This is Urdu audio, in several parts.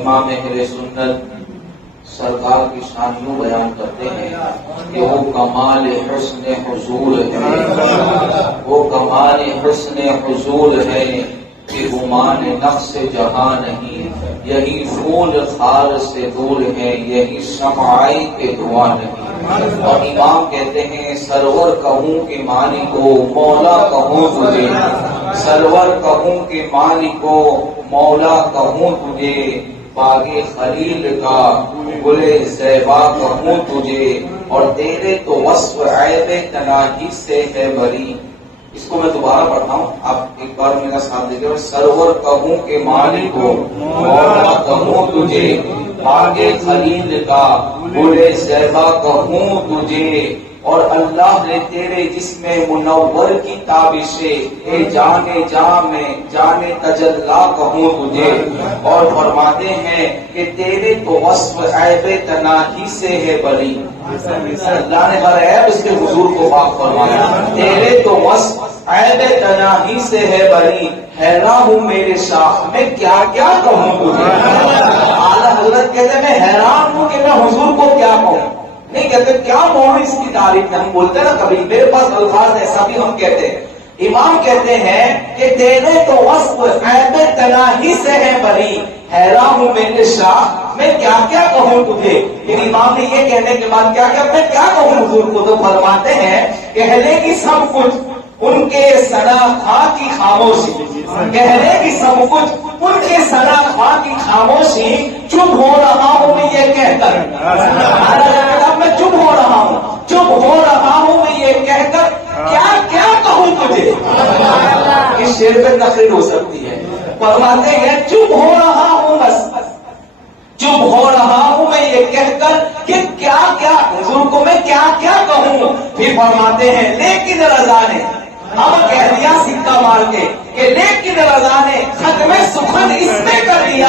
امام اہل سنت سرکار کی شان یوں بیان کرتے ہیں کہ وہ کمال حسن حضور ہے، وہ کمال حسن حضور ہے کہ گمان نقص جہاں نہیں، یہی پھول خار سے دور ہے، یہی شمعائی کے دعا نہیں۔ اور امام کہتے ہیں سرور کہوں کہ مالکو مولا کہوں تجھے، سرور کہوں کہ مالکو مولا کہوں تجھے، باغِ خلیل کا گلے زیبا کہوں تجھے، اور تیرے تو وصف عیب تناہی سے ہے بری۔ اس کو میں دوبارہ پڑھتا ہوں، آپ ایک بار میرا ساتھ دیجیے۔ سرور کہوں کہ مالک ہو مولا کہوں تجھے، باغ خلیل کا گلے زیبا کہوں تجھے، اور اللہ نے تیرے جسم منور کی تابشے اے جانے جاں میں جانے تجلا کہوں تجھے، اور فرماتے ہیں کہ تیرے تو وصف عیب تناہی سے ہے بری۔ اللہ نے ہر عیب اس کے حضور کو پاک فرمایا، تیرے تو وصف عیب تناہی سے ہے بری، حیران ہوں میرے شاہ میں کیا کیا کہوں تجھے۔ اعلیٰ حضرت کہتے ہیں میں حیران ہوں کہ میں حضور کو کیا کہوں، نہیں کہتے کیا موڑ اس کی تعریف میں، ہم بولتے ہیں نا کبھی میرے پاس الفاظ ایسا بھی ہم کہتے ہیں۔ امام کہتے ہیں کہ تیرے تو وصف عیب تناہی سے ہے بری، حیران ہوں میرے شاہ میں کیا کیا کہوں تجھے۔ پھر امام نے یہ کہنے کے بعد کیا کیا میں کیا کہوں حضور کو، تو فرماتے ہیں کہنے کی سب کچھ ان کے ثنا خواہ کی خاموشی، کہنے کی سب کچھ ان کے ثنا خواہ کی خاموشی، چپ ہو رہا ہوں میں یہ کہہ کر، میں چپ ہو رہا ہوں، چپ ہو رہا ہوں میں یہ کہہ کر کیا کیا کہوں تجھے۔ اس شعر پہ تقریر ہو سکتی ہے۔ فرماتے ہیں چپ ہو رہا ہوں بس، چپ ہو رہا ہوں میں یہ کہہ کر کہ کیا کیا حضور کو میں کیا کیا کہوں۔ پھر فرماتے ہیں لیکن رضا نے، اب کہہ دیا سکہ مار کے کہ لیکن رضا نے ختم سخن اس میں کر دیا،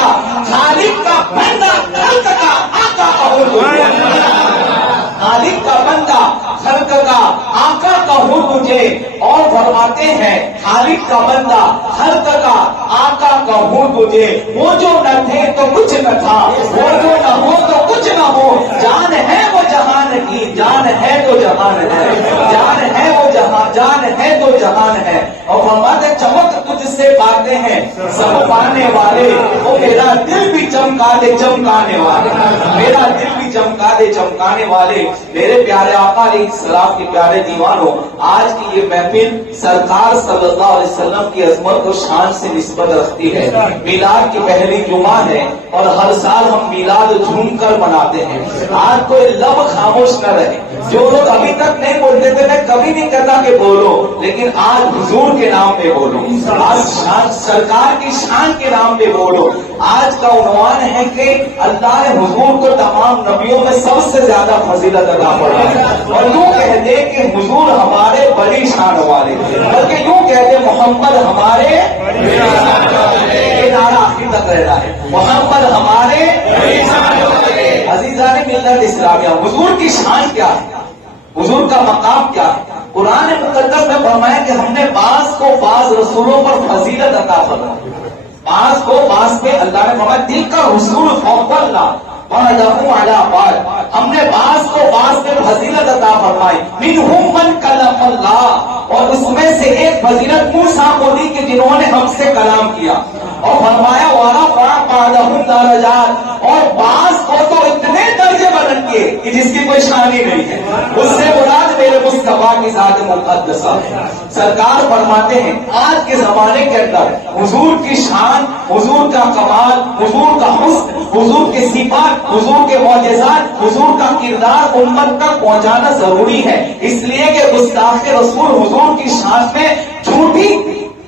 خالق کا بندہ خلق کا آقا کہوں تجھے، خالق کا بندہ خلق کا آقا کہوں تجھے۔ اور فرماتے ہیں خالق کا بندہ خلق کا آقا کہوں تجھے، وہ جو نہ تھے تو کچھ نہ تھا، وہ جو نہ ہو تو کچھ نہ ہو، جان ہے وہ جہان کی، جان ہے تو جہان ہے، جان ہے وہ جہان، جان ہے تو جہان ہے۔ اور فرماتے چمک تجھ سے پاتے ہیں سب پانے والے، وہ میرا دل بھی چمکا دے چمکانے والے، میرا دل بھی چمکا دے چمکانے والے۔ میرے پیارے آقا علیہ السلام کے پیارے دیوانوں، آج کی یہ محفل سرکار صلی اللہ علیہ وسلم کی عظمت و شان سے نسبت رکھتی ہے۔ میلاد کی پہلی جمعہ ہے اور ہر سال ہم میلاد جھوم کر مناتے ہیں۔ آج کوئی لب خاموش نہ رہے، جو لوگ ابھی تک نہیں بولتے تھے میں کبھی نہیں کہتا کہ بولو، لیکن آج حضور کے نام پہ بولو، آج سرکار کی شان کے نام پہ بولو۔ آج کا عنوان ہے کہ اللہ نے حضور کو تمام نبیوں میں سب سے زیادہ فضیلت عطا فرمائی، اور یوں کہہ دے کہ حضور ہمارے بڑی شان والے، بلکہ یوں کہہ دے محمد ہمارے، یہ نعرہ آخر تک رہتا ہے، محمد ہمارے عزیزان ملت اسلامیہ۔ حضور کی شان کیا ہے، حضور کا مقام کیا ہے؟ قرآن مقدس میں فرمایا کہ ہم نے بعض کو بعض رسولوں پر فضیلت عطا فرمائی، بعض کو بعض پہ اللہ نے فرمایا دل کا رسول فوق اللہ ہم نے بعض کو بعض پہ فضیلت عطا فرمائی، منہم من کلم اللہ، اور اس میں سے ایک فضیلت موسیٰ کو دی کہ جنہوں نے ہم سے کلام کیا، اور فرمایا وَرَفَعَ بَعْضَهُمْ دَرَجَاتٍ، اور بعض کو تو اتنے درجے بلند کیے کہ جس کی کوئی شان ہی نہیں ہے، اس سے مراد میرے مصطفیٰ کی ذات مقدسہ ہے۔ سرکار فرماتے ہیں آج کے زمانے کے اندر حضور کی شان، حضور کا کمال، حضور کا حسن، حضور کی صفات، حضور کے معجزات، حضور کا کردار امت تک پہنچانا ضروری ہے، اس لیے کہ گستاخ رسول حضور کی شان میں جھوٹی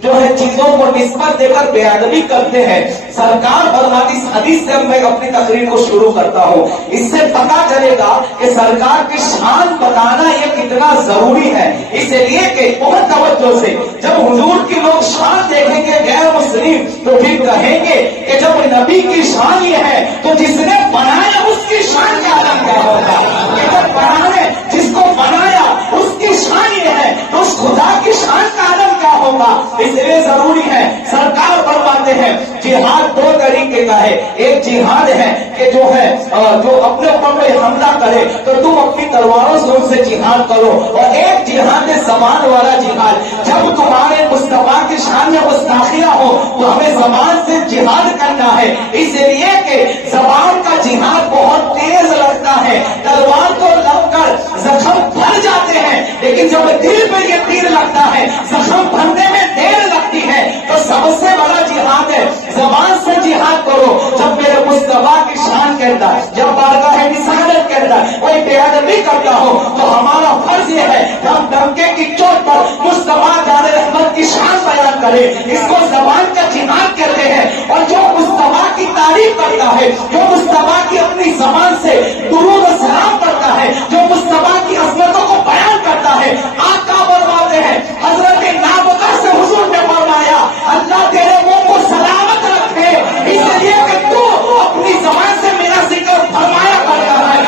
جو ہے چیزوں کو نسبت دے کر بے ادبی کرتے ہیں۔ سرکار فرماتی اس حدیث سے میں اپنی تقریر کو شروع کرتا ہوں، اس سے پتہ چلے گا کہ سرکار کی شان بتانا یہ کتنا ضروری ہے، اس لیے کہ بہت توجہ سے جب حضور کی لوگ شان دیکھیں گے غیر مسلم تو پھر کہیں گے کہ جب نبی کی شان یہ ہے تو جس نے بنایا اس کی شان کا عالم کیا ہوگا، کہ جب بنانے جس کو بنایا اس کی شان یہ ہے تو اس خدا کی شان کا عالم کیا ہوگا۔ ہوگا، اس لیے ضروری ہے. سرکار فرماتے ہیں جہاد دو طریقے کا ہے. ایک جہاد ہے کہ جو ہے جو اپنے اوپر میں حملہ کرے تو تم اپنی تلواروں سے ان سے جہاد کرو، اور ایک جہاد زبان والا جہاد. جب تمہارے مصطفیٰ کی شان میں گستاخیاں ہو تو ہمیں زبان سے جہاد کرنا ہے. اس لیے کہ زبان کا جہاد بہت تیز لگتا ہے. تلوار تو لگ کر زخم بھر جاتے ہیں، لیکن جب دل پہ یہ تیر لگتا ہے زخم بھرنے میں دیر لگتی ہے. تو سب سے بڑا جہاد ہے زبان سے جہاد کرو. جب میرے مصطفیٰ کی شان کے اندر، جب بارگاہ رسالت کے اندر کوئی بے ادبی کرتا ہو تو ہمارا فرض یہ ہے کہ ہم ڈنکے کی چوٹ پر مصطفیٰ جان رحمت کی شان بیان کرے. اس کو زبان کا جہاد کہتے ہیں. اور جو مصطفیٰ کی تعریف کرتا ہے، جو مصطفیٰ کی اپنی زبان سے درود و سلام کرتا ہے، جو مصطفیٰ کی عظمتوں کو بیان کرتا ہے، آقا فرماتے ہیں حضرت نابغہ سے حضور نے فرمایا اللہ تیرے منہ کو سلامت رکھے، اس لیے کہ تو اپنی زبان سے میرا ذکر فرمایا کرتا ہے.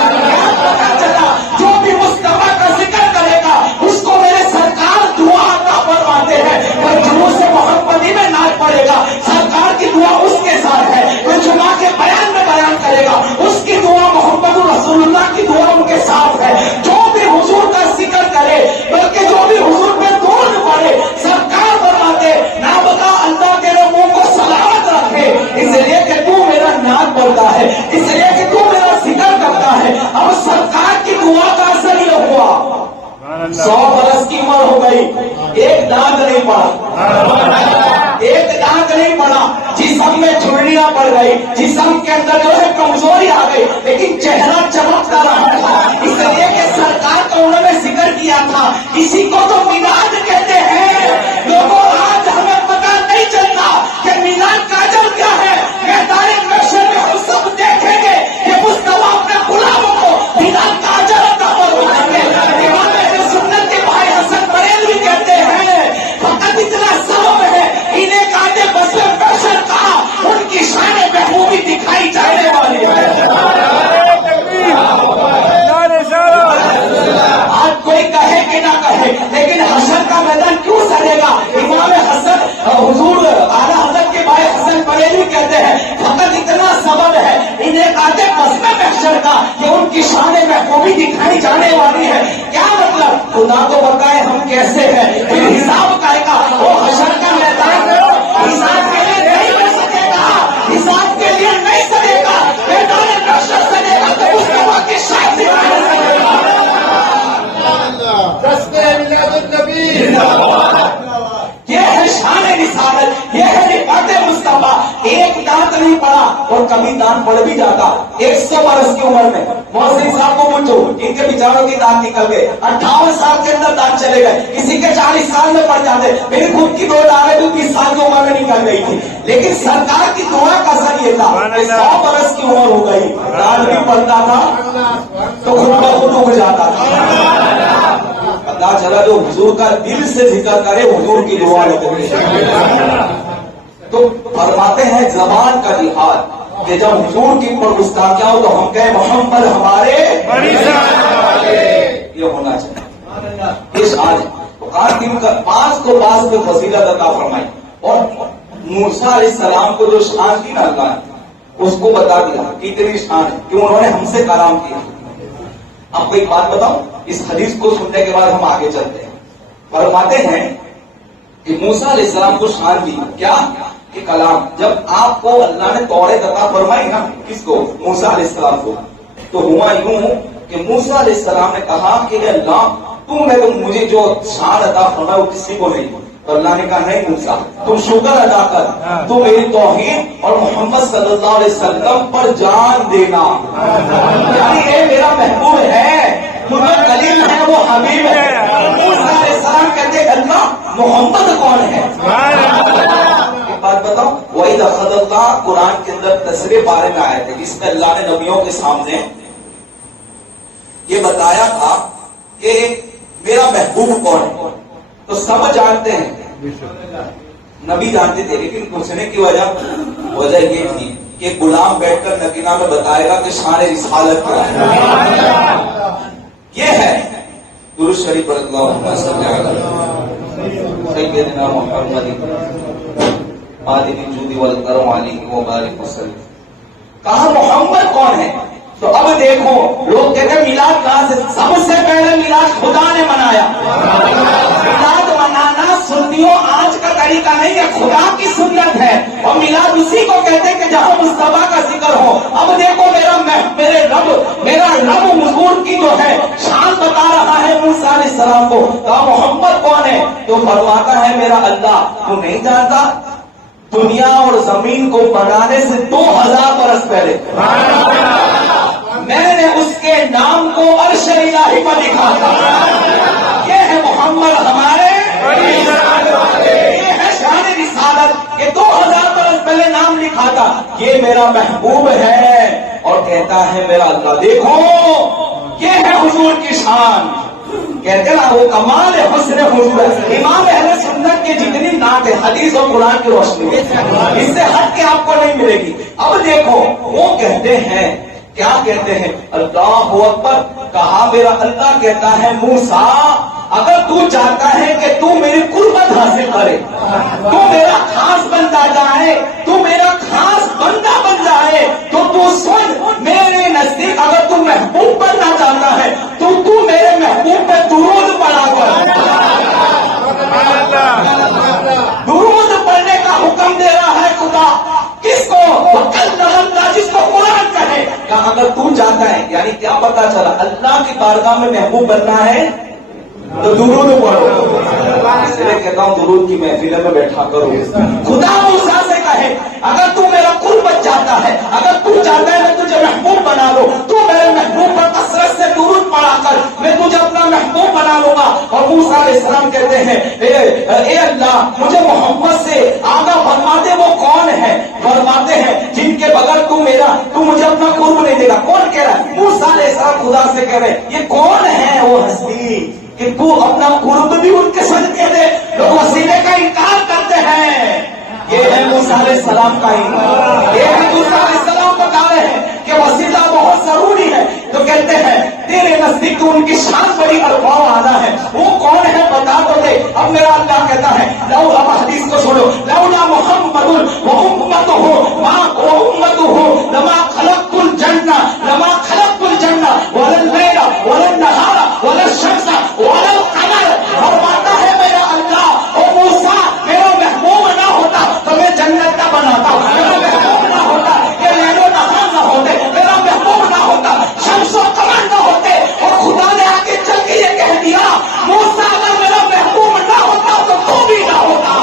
پتا چلا جو بھی مصطفیٰ کا ذکر کرے گا اس کو میرے سرکار دعا عطا فرماتے ہیں. کوئی جلوس محمدی میں ناچ پڑے گا، سرکار کی دعا اس کے ساتھ ہے. کوئی جمعہ کے بیان میں بیان کرے گا، اس کی دعا محمد رسول اللہ کی دعا ان کے ساتھ ہے. جو بھی حضور کا ذکر کرے، بلکہ جو بھی حضور پہ درود پڑے، سرکار فرماتے نابغہ اللہ تیرے منہ کو سلامت رکھے، اس لیے کہ تو میرا نام پڑھتا ہے، اس لیے کہ تو میرا ذکر کرتا ہے. اب سرکار کی دعا کا اثر یہ ہوا 100 برس کی عمر ہو گئی، ایک دانت نہیں پڑا، ایک دانت نہیں پڑا، جسم میں جھرریاں پڑ گئی، جسم کے اندر جو ہے کمزوری آ گئی، لیکن چہرہ چمکتا رہا تھا. اس لیے کہ سرکار کا انہوں نے ذکر کیا تھا. اسی کو تو میلاد کہتے ہیں. لوگوں آج ہمیں پتہ نہیں چلتا کہ میلاد کا اجر کیا ہے. میدان محشر میں ہم سب دیکھیں گے کہ مصطفیٰ اپنے غلاموں کو میلاد کا اجر عطا فرمائیں گے. امام اہل سنت کے بھائی حسن بریلوی کہتے ہیں فقط اتنا سبب ہے انہیں کاٹے بس میں محشر کہا ان کی شان محبوبی دکھائی جانے والی ہے. آج کوئی کہے کہ نہ کہے، لیکن حشر کا میدان کیوں سڑے گا؟ امام حسن حضور اعلیٰ حضرت کے بھائی حسن بریلوی کہتے ہیں فقط اتنا سبب ہے انہیں کاٹے بس میں محشر کا کہ ان کی شان محبوبی دکھائی جانے والی ہے. کیا مطلب؟ خدا تو بتائے ہم کیسے ہیں، پھر حساب کا وہ حشر کا میدان حساب کے لیے نہیں کر سکے گا، حساب کے لیے نہیں سڑے گا. میدان محشر سڑے گا تو مصطفیٰ کی شان دکھائی سڑے گا. یہ ہے شان رسالت، یہ ہے رفعت مصطفیٰ. ایک دانت نہیں پڑا اور کبھی دانت پڑ بھی جاتا. 100 برس کی عمر میں محسن صاحب کو پوچھو، ان کے بیچاروں کی دانت نکل گئے. 58 سال کے اندر دانت چلے گئے، کسی کے 40 سال میں پڑ جاتے. میری خود کی 2 دانتیں تو 30 سال کی عمر میں نکل گئی تھی، لیکن سرکار کی دعا کا اثر یہ تھا کہ 100 برس کی عمر ہو گئی، دانت بھی پڑتا تھا تو خود بخود اگ جاتا تھا. پتا چلا جو حضور کا دل سے ذکر کرے حضور کی دعا لگے. تو فرماتے ہیں زبان کا جہاد کہ جب حضور کی پر گستاخیاں ہو تو ہم کہیں محمد ہمارے، یہ ہونا چاہیے. اس آج دن کا 5 کو بعض میں فضیلت عطا فرمائی اور موسیٰ علیہ السلام کو جو شان تھی نا اللہ نے اس کو بتا دیا کتنی شان ہے، کیوں انہوں نے ہم سے کلام کیا. آپ کو ایک بات بتاؤں، اس حدیث کو سننے کے بعد ہم آگے چلتے ہیں. فرماتے ہیں کہ موسیٰ علیہ السلام کو شان دی کیا کہ کلام. جب آپ کو اللہ نے توریت عطا فرمائی نا، کس کو؟ موسیٰ علیہ السلام کو، تو ہوا یوں کہ موسیٰ علیہ السلام نے کہا کہ اللہ تو مجھے جو شان عطا فرمایا وہ کسی کو نہیں. تو اللہ نے کہا نہیں موسیٰ تم شکر ادا کر، تو میری توحید اور محمد صلی اللہ علیہ وسلم پر جان دینا. یعنی یہ میرا محبوب ہے، تمہیں کلیم ہے، وہ حبیب ہے. موسیٰ علیہ السلام کہتے اللہ محمد کون ہے؟ ایک بات بتاؤ، وہی لفظ اللہ قرآن کے اندر تیسرے پارے میں آئے تھے جس میں اللہ نے نبیوں کے سامنے یہ بتایا تھا کہ میرا محبوب کون ہے. تو سب جانتے ہیں، نبی جانتے تھے، لیکن پوچھنے کی وجہ یہ تھی کہ غلام بیٹھ کر نگینہ میں بتائے گا کہ شان رسالت کیا ہے. یہ ہے درود شریف پر اللہم صلی علی سیدنا محمد مالک الجود والکرم علیہ وبارک وسلم. کہا محمد کون ہے؟ تو اب دیکھو لوگ کہتے ہیں میلاد کہاں سے؟ سب سے پہلے میلاد خدا نے منایا. میلاد منانا سنیوں آج کا طریقہ نہیں ہے، خدا کی سنت ہے. اور میلاد اسی کو کہتے ہیں کہ جہاں مصطفیٰ کا ذکر ہو. اب دیکھو میرا رب حضور کی جو ہے شان بتا رہا ہے موسیٰ علیہ السلام کو. کہا محمد کون ہے؟ تو فرماتا ہے میرا اللہ. تو نہیں جانتا دنیا اور زمین کو بنانے سے 2000 برس پہلے میں نے اس کے نام کو عرش الہی پر لکھا تھا. یہ ہے محمد ہمارے، یہ ہے شان رسالت. یہ 2000 برس پہلے نام لکھا تھا. یہ میرا محبوب ہے. اور کہتا ہے میرا اللہ. دیکھو یہ ہے حضور کی شان. کہتے نا وہ کمال حسن حضور ہے. امام اہل سنت کی جتنی نعت ہے حدیث اور قرآن کی روشنی میں اس سے ہٹ کے آپ کو نہیں ملے گی. اب دیکھو وہ کہتے ہیں کیا کہتے ہیں؟ اللہ اکبر. کہا میرا اللہ کہتا ہے موسیٰ اگر تو چاہتا ہے کہ تو میری قربت حاصل کرے، تو میرا خاص بندہ جائے، تو میرا خاص بندہ بن جائے، تو سن میرے نزدیک اگر تو محبوب بننا چاہتا ہے تو میرے محبوب پہ درود پڑھا کر. درود پڑھنے کا حکم دے رہا ہے خدا. کس کو؟ جس کو قرآن کہے. کہا اگر تو چاہتا ہے، یعنی کیا پتا چلا اللہ کی بارگاہ میں محبوب بننا ہے تو درود پڑھو. اس لیے کہتا ہوں درود کی محفل میں بیٹھا کرو. خدا موسیٰ سے کہے اگر تو میرا قربت چاہتا ہے، اگر تو چاہتا ہے میں تجھے محبوب بنا لوں، تو میرے محبوب پر کثرت سے درود پڑھا کر میں تجھے اپنا محبوب بنا لوں گا. اور موسیٰ علیہ السلام کہتے ہیں اے اللہ مجھے محمد سے آگاہ فرماتے وہ کون ہے؟ فرماتے ہیں جن کے بغیر تو مجھے اپنا قرب نہیں دے گا. کون کہہ رہا ہے؟ موسیٰ علیہ السلام خدا سے کہہ رہے یہ کون ہے وہ ہستی کہ تو اپنا قرب بھی ان کے صدقے دے. لوگ وسیلے کا انکار کرتے ہیں. یہ ہے موسیٰ علیہ السلام کا انکار. یہ ہے موسیٰ علیہ السلام بتا رہے ہیں کہ وسیلہ بہت ضروری ہے. تو کہتے ہیں تیرے نزدیک تو ان کی شان بڑی ارباؤ آنا ہے. وہ کون ہے بتا تو دے. اب میرا اللہ کہتا ہے اب حدیث کو چھوڑو. لولا محمد وامته لما خلقت الجنہ لما خلقت الجنہ ولا اللیل ولا النہار ولا الشمس ولا القمر. فرماتا ہے میرا اللہ اور موسیٰ میرا محبوب نہ ہوتا تو میں جنت نہ بناتا. میرا محبوب نہ ہوتا یہ لیل و نہار نہ ہوتے. میرا محبوب نہ ہوتا شمس و قمر نہ ہوتے. اور خدا نے آگے چل کے یہ کہہ دیا موسیٰ اگر میرا محبوب نہ ہوتا تو تو بھی نہ ہوتا.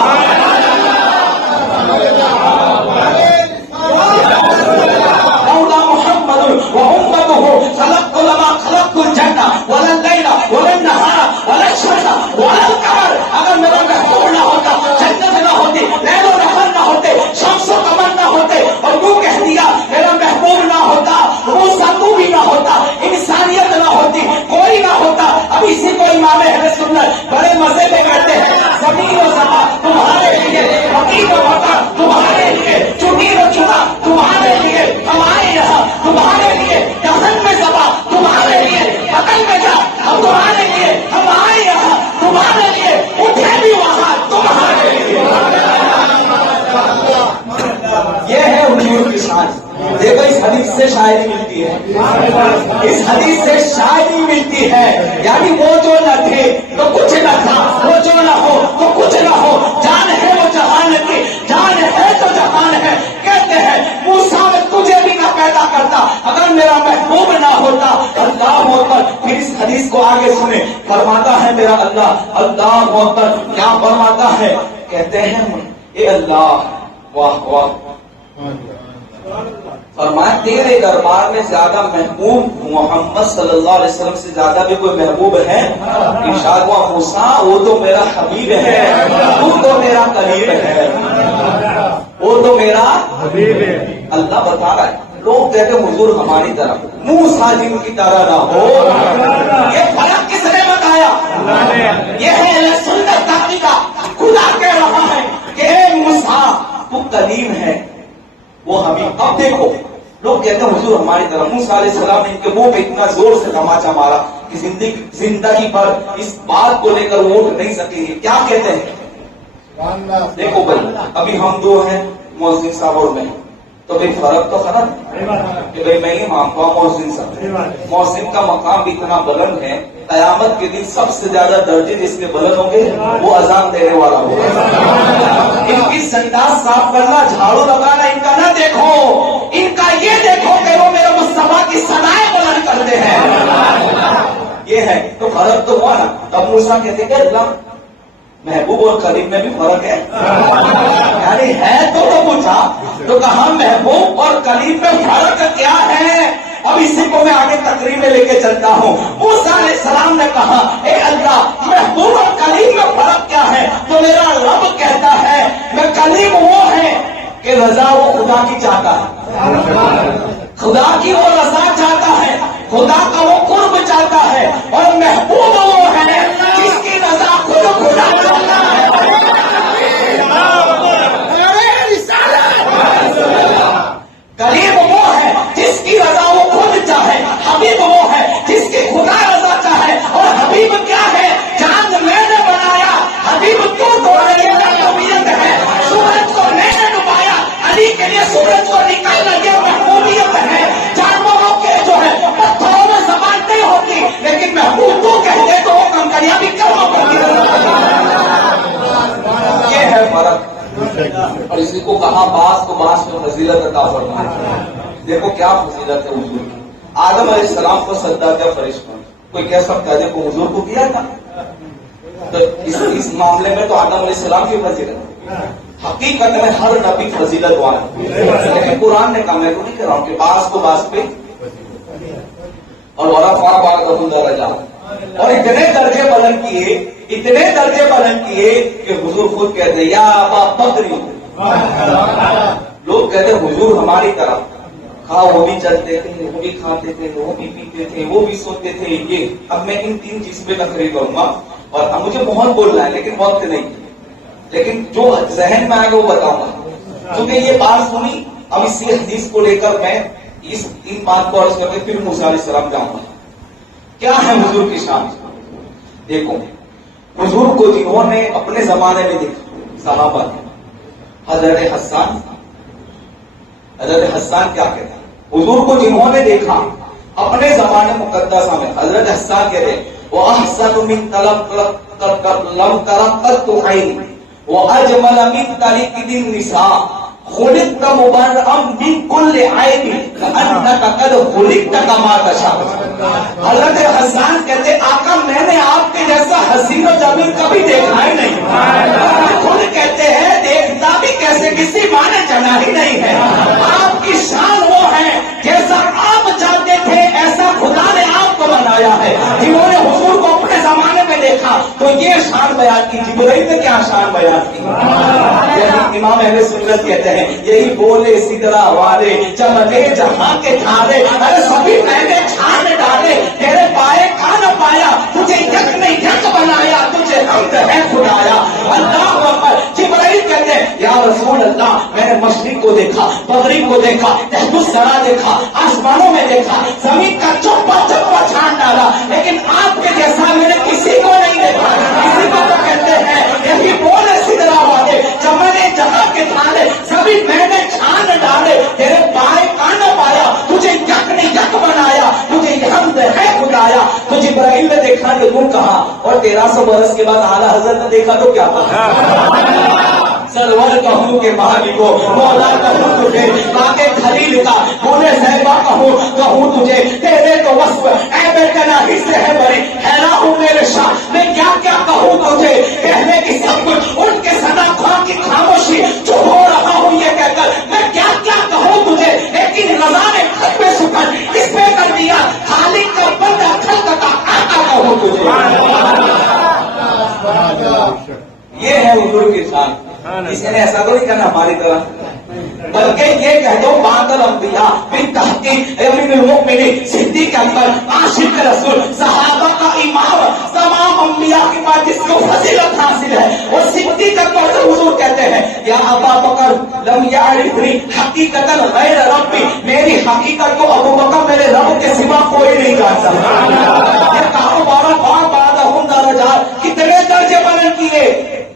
خلقت لما خلقت الجنہ ولا اللیل ولا النہار ولا الشمس ولا القمر. اگر میرا محبوب نہ ہوتا جنت نہ ہوتی، لیل و نہار نہ ہوتے، شمس و قمر نہ ہوتے. اور تو کہہ دیا میرا محبوب نہ ہوتا موسیٰ تو بھی نہ ہوتا، انسانیت نہ ہوتی، کوئی نہ ہوتا. اب اسی کو امام اہل سنت بڑے مزے میں کرتے ہیں. زمین و زمان تمہارے لیے، وکیل و وقار تمہارے لیے، چنی و چنا تمہارے لیے، ہمارے یہاں تمہارے لیے، جہن میں زبا تمہارے لیے، پتن میں جا ہم تمہارے لیے، ہم آئے یہاں تمہارے لیے، اٹھے بھی وہاں تمہارے لیے. یہ ہے حضور کی شان. دیکھو اس حدیث سے شاعری ملتی ہے، اس حدیث سے شاعری ملتی ہے. یعنی وہ جو نہ تھے تو کچھ نہ تھا، وہ جو نہ ہو تو کچھ نہ ہو. جان ہے وہ جہان کی، جان ہے تو جہان ہے. کہتے ہیں موسیٰ میں تجھے بھی نہ پیدا کرتا اگر میرا محبوب نہ ہوتا. اللہ اکبر. پھر اس حدیث کو آگے سنیں. فرماتا ہے میرا اللہ اللہ اکبر. کیا فرماتا ہے؟ کہتے ہیں اے اللہ واہ واہ. فرمایا تیرے دربار میں زیادہ محبوب محمد صلی اللہ علیہ وسلم سے زیادہ بھی کوئی محبوب ہے؟ ارشاد ہوا موسیٰ وہ تو میرا حبیب ہے، تو میرا قریب ہے، وہ تو میرا حبیب ہے. اللہ بتا رہا ہے. لوگ کہتے ہیں حضور ہماری طرح موسیٰ جن کی طرح نہ ہو. یہ فرق کس نے بتایا؟ یہ ہے اہل سنت کا عقیدہ. خدا کہہ رہا ہے کہ اے موسیٰ تو قدیم ہے وہ حبیب. اب دیکھو لوگ کہتے ہیں حضور ہماری طرح. موسیٰ علیہ السلام نے ان کے منہ پہ اتنا زور سے تماچا مارا زندگی پر اس بات کو لے کر اٹھ نہیں سکیں گے. کیا کہتے ہیں؟ دیکھو بھائی ابھی ہم دو ہیں مؤذن صاحب اور میں, تو بھائی فرق تو ختم کہ بھائی میں یہ مانتا ہوں مؤذن صاحب. مؤذن کا مقام اتنا بلند ہے, قیامت کے دن سب سے زیادہ درجے جس کے بلند ہوں گے وہ اذان دینے والا ہوگا. ان کی سنڈاس صاف کرنا, جھاڑو لگانا ان کا نہ دیکھو, ان کا یہ دیکھو کہ وہ میرے مصطفیٰ کی ثنائیں بلند کرتے ہیں. یہ ہے تو فرق تو ہوا نا. اب موسیٰ کہتے کہ اللہ محبوب اور قریب میں بھی فرق ہے, یعنی ہے تو پوچھا تو کہا محبوب اور قریب میں فرق کیا ہے. اب اسی کو میں آگے تقریر میں لے کے چلتا ہوں. موسیٰ علیہ السلام نے کہا اے اللہ محبوب اور قریب میں فرق کیا ہے؟ تو میرا رب کہتا ہے میں قریب وہ ہے کہ رضا وہ خدا کی چاہتا ہے, خدا کی وہ رضا چاہتا ہے, خدا کا وہ قرب چاہتا ہے, اور محبوب وہ ہے جس کی رضا خود خدا چاہتا ہے. قریب وہ ہے جس کی رضا وہ خود چاہے, حبیب وہ ہے جس کی خدا رضا چاہے. اور حبیب کیا ہے؟ چاند میں نے بنایا, حبیب کیوں تو محبوبیت ہے. سورج کو میں نے ڈبایا, علی کے لیے سورج کو نکالنا یہ محبوبیت ہے. جانوروں کے جو ہے پتھروں میں زبان نہیں ہوتی, لیکن محبوب تو کہہ دے تو وہ کنکریاں بھی کم ہوتی. یہ ہے فرق. اور اسی کو کہا باس کو باس میں فضیلت عطا فرمائے. دیکھو کیا فضیلت ہے حضور کی. آدم علیہ السلام کو سجدہ کیا فرشتوں, کوئی کہہ سکتا ہے دیکھو حضور کو کیا تھا, تو اس معاملے میں تو آدم علیہ السلام کی فضیلت. حقیقت میں ہر نبی فضیلت والا ہے, لیکن قرآن نے کہا, میں تو نہیں کہہ رہا ہوں کہ باس کو باس پہ اور ورفع بعضکم درجات, اور اتنے درجے بلند کیے, اتنے درجے بلند کیے کہ حضور خود کہتے ہیں یا ابا بکر. لوگ کہتے ہیں حضور ہماری طرح کھا, وہ بھی چلتے تھے, وہ بھی کھاتے تھے, وہ بھی پیتے تھے, وہ بھی سوتے تھے. یہ اب میں ان تین چیز پہ نقرے کروں گا, اور اب مجھے بہت بولنا ہے لیکن وقت نہیں, لیکن جو ذہن میں آئے گا وہ بتاؤں گا. کیونکہ یہ بات سنی, اب اسی حدیث کو لے کر میں اس تین بات کو عرض کر کے پھر موسیٰ علیہ السلام جاؤں گا. کیا ہے حضور کی شان؟ دیکھو حضور کو جنہوں نے اپنے زمانے میں دیکھا, صحابہ نے, حضرت حسان کیا کہتے ہیں, حضور کو جنہوں نے دیکھا اپنے زمانے مقدسہ میں, حضرت حسان کہتے ہیں وَأَحْسَنُ مِن لَمْ تَرَقَّتُ عَيْنِ وَأَجْمَلَ مِن طَرِيقِ النِّسَاءِ خُلِقْتَ مُبَرَّأً مِن كُلِّ عَيْبٍ كَأَنَّكَ قَدْ خُلِقْتَ كَمَا تَشَاءُ. حضرت حسان کہتے آقا میں نے آپ کے جیسا حسین و جمیل کبھی دیکھا ہی نہیں. خود کہتے ہیں دیکھتا بھی کیسے کسی ماں نے جنا ہی نہیں ہے. آپ کی شان وہ ہے جیسا آپ چاہتے تھے ایسا خدا نے آپ کو بنایا ہے. جنہوں نے حضور کو اپنے زمانے میں دیکھا تو یہ شان بیان کی. جبرائیل نے کیا شان بیان کی؟ امام اہل سنت کہتے ہیں یہی بولے سدرا والے چمکے جہاں کے تھارے, ارے سبھی میں نے چھان ڈالے, تیرے پائے کھا نہ پایا, تجھے یک نہیں یک بنایا, تجھے حمد ہے خدایا. اللہ اکبر. جبرائیل کہتے ہیں یا رسول اللہ میں نے مشرق کو دیکھا, مغرب کو دیکھا, تحت الثرا دیکھا, آسمانوں میں دیکھا, زمین کا چپا چپا چھان ڈالا, لیکن آپ کے جیسا میں نے کسی کو نہیں دیکھا. کسی کو تو کہتے ہیں یہی بولے سدرا والے چمنے جہاں کے تھارے, سبھی میں نے چھان ڈالے, تیرے پائے کھا نہ پایا, تجھے یک نہیں یک بنایا, تجھے حمد ہے خدایا. تو جبرائیل نے دیکھا کہ تم کہاں, اور 1300 برس کے بعد اعلیٰ حضرت نے دیکھا تو کیا کہا, سرور کہوں کے مالک کو, مولا کہوں تجھے, باقی خلیل کا بولے صحبہ کہوں تجھے, تیرے تو وصف اے بے کناہی سے ہے بڑی, حیران ہوں میرے شاہ میں کیا کیا کہوں تجھے, کہنے کی سب کچھ ان کے سنا خواہ کی خاموشی, جو ہو رہا ہوں یہ کہہ کر میں کیا کیا کہوں تجھے, لیکن رضا نے خط میں سکن اس پہ کر دیا, خالق کا بندہ خلق کا آقا کہوں تجھے. یہ ہے حضور کی شان. کسی نے ایسا تو نہیں کرنا ہماری طرح بلکہ یہ کہہ دو بادل انبیاء بالتحقیق امین المؤمنین صدیق اکبر عاشق رسول صحابہ کا امام تمام انبیاء کے بعد جس کو فضیلت حاصل ہے وہ صدیق اکبر سے حضور کہتے ہیں یا ابا بکر لم یعرفنی حقیقتا غیر ربی، میری حقیقت کو ابو بکر میرے رب کے سوا کوئی نہیں جانتا۔ یہ کاروبار درجات کتنے درجے بلند کیے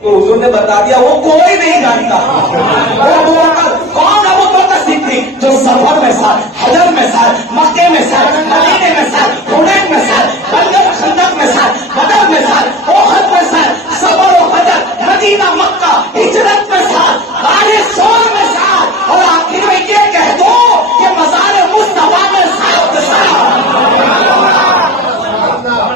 تو حضور نے بتا دیا وہ کوئی نہیں جانتا۔ وہ ابو بکر کون؟ ابو بکر صدیق جو سفر میں ساتھ، حجر میں ساتھ، مکے میں ساتھ، مدینے میں ساتھ، حنین میں ساتھ، بلغم خندق میں ساتھ، بدر میں ساتھ، احد میں ساتھ، صبر و حجر، مدینہ مکہ، ہجرت میں ساتھ، غار ثور میں ساتھ، اور آخر میں یہ کہہ دو کہ مزار مصطفیٰ میں ساتھ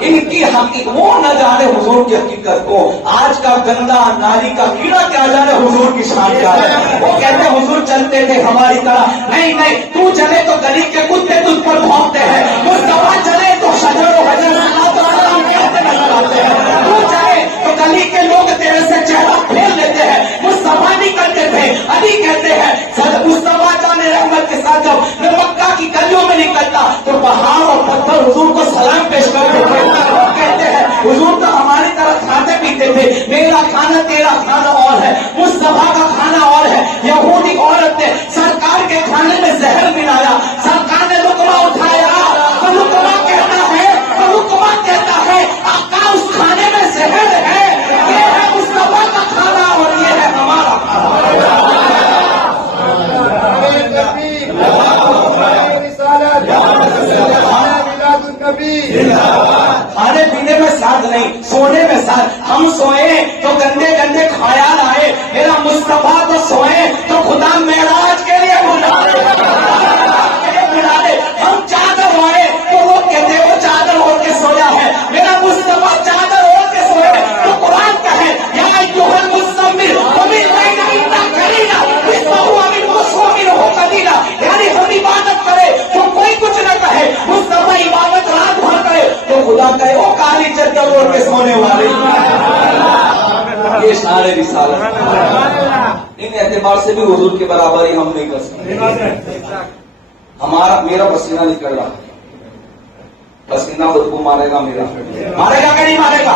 ان کی حقیقت وہ نہ جانے حضور کی حقیقت کو۔ آج کا گندا ناری کا کیڑا کیا جانے حضور کی شان کیا ہے۔ وہ کہتے ہیں حضور چلتے تھے ہماری طرح، نہیں نہیں تو چلے تو گلی کے کتے تجھ پر بھونکتے ہیں، مصطفیٰ چلے تو شجر و حجر صلوات و سلام کہتے نظر آتے ہیں، تو چلے تو گلی کے لوگ تیرے سے چہرہ پھیر لیتے ہیں، مصطفیٰ نہیں کرتے تھے۔ علی کہتے ہیں مصطفیٰ جان رحمت کے ساتھ جب میں مکہ کی گلیوں میں نکلتا تو پہاڑ اور پتھر حضور کو سلام پیش کرتے تھے۔ وہ کہتے ہیں حضور تو ہماری طرح کھاتے پیتے تھے، میرا کھانا تیرا کھانا اور ہے، مصطفیٰ کا کھانا اور ہے۔ یہودی عورت نے سرکار کے کھانے میں زہر ملایا، سرکار نے لقمہ اٹھایا تو لقمہ کہتا ہے، تو لقمہ کہتا ہے آقا اس کھانے میں زہر ہے، یہ ہے مصطفیٰ کا کھانا اور یہ ہے ہمارا کھانا۔ کھانے پینے میں ساتھ نہیں، سونے میں ساتھ۔ ہم سوئے تو گندے گندے خیال آئے، میرا مصطفیٰ تو سوئے تو خدا معراج کے لیے بلا لے۔ ہم چادر آئے تو وہ کہتے وہ چادر اوڑھ کے سویا ہے، میرا مصطفیٰ چادر اوڑھ کے سوئے تو قرآن کہے یا ایھا المزمل قم الليل الا قليلا نصفه او انقص منه قليلا، یعنی ہم عبادت کرے تو کوئی کچھ نہ کہے، مصطفیٰ عبادت رات بھر کرے تو خدا کہے وہ کالی چادر اوڑھ کے سونے والے۔ یہ شان رسالت، ان اعتبار سے بھی حضور کے برابر ہی ہم نہیں کر سکتے۔ میرا پسینہ نکل رہا ہے، پسینہ بدبو مارے گا، میرا مارے گا کہ نہیں مارے گا؟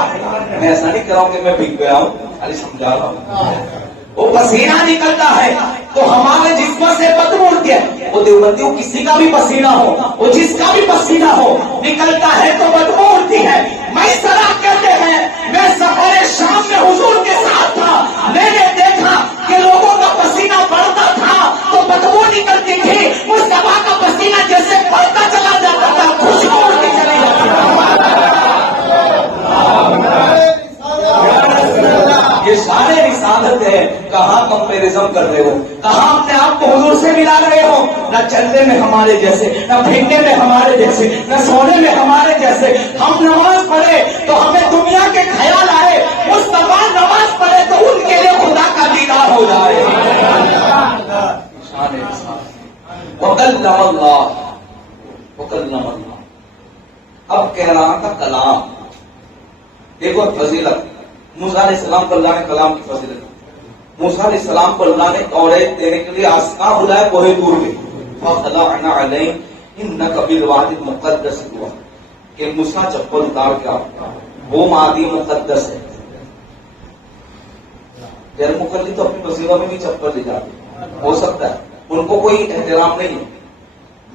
میں ایسا نہیں کر رہا ہوں کہ میں بھیگ گیا ہوں، خالی سمجھا رہا ہوں۔ وہ پسینہ نکلتا ہے تو ہمارے جسم سے بدبو اڑتی ہے۔ وہ دیوبندیوں کسی کا بھی پسینہ ہو، وہ جس کا بھی پسینہ ہو نکلتا ہے تو بدبو اڑتی ہے۔ میں سرا کہتے ہیں میں سفر شام میں حضور کے ساتھ تھا، میں نے دیکھا کہ لوگوں کا پسینہ بڑھتا تھا تو بدبو نکلتی تھی، مصطفیٰ کا پسینہ جیسے بڑھتا چلا جاتا تھا خوشبو اڑتی چلی جاتی تھی۔ یہ سارے رسالت ہے۔ کہاں کمپیریزن کر رہے ہو، کہاں اپنے آپ کو حضور سے ملا رہے ہو؟ نہ چلنے میں ہمارے جیسے، نہ پھینکنے میں ہمارے جیسے، نہ سونے میں ہمارے جیسے۔ ہم نماز پڑھے تو ہمیں دنیا کے خیال آئے، مصطفیٰ نماز پڑھے تو ان کے لیے خدا کا دیدار ہو جائے۔ وکلم اللہ، وکلم اللہ۔ اب کہہ رہا تھا کلام، دیکھو فضیلت۔ موسیٰ علیہ السلام کو اللہ نے کلام کی فضیلت، موسیٰ علیہ السلام کو اللہ نے توریت دینے کے لیے آسمان بلایا کوہ طور میں، فخلعنا علیہم انک بالوادی المقدس طویٰ، کہ موسیٰ چپل اتار کے آؤ، وہ وادی مقدس ہے۔ غیر مقلد تو اپنی مسجدوں میں بھی چپل لے جاتے، ہو سکتا ہے ان کو کوئی احترام نہیں،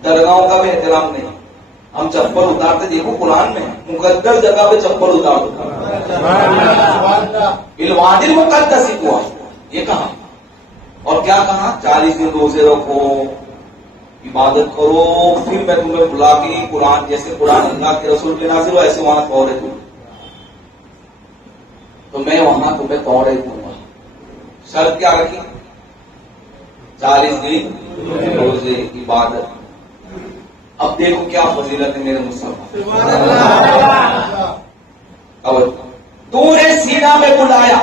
درگاہوں کا بھی احترام نہیں۔ ہم چپل اتارتے دیکھو قرآن میں مقدس جگہ پہ چپل اتار دو، بالوادی المقدس طویٰ، یہ کہا اور کیا کہا؟ 40 دن روزے رکھو، عبادت کرو، پھر میں تمہیں بلا کے قرآن، جیسے قرآن اللہ کے رسول کے نازل ہو ایسے وہاں توریت دوں، تو میں وہاں تمہیں توریت دوں گا۔ شرط کیا رکھی؟ 40 دن روزے عبادت۔ اب دیکھو کیا فضیلت ہے میرے مصطفیٰ۔ اب طور سینا میں بلایا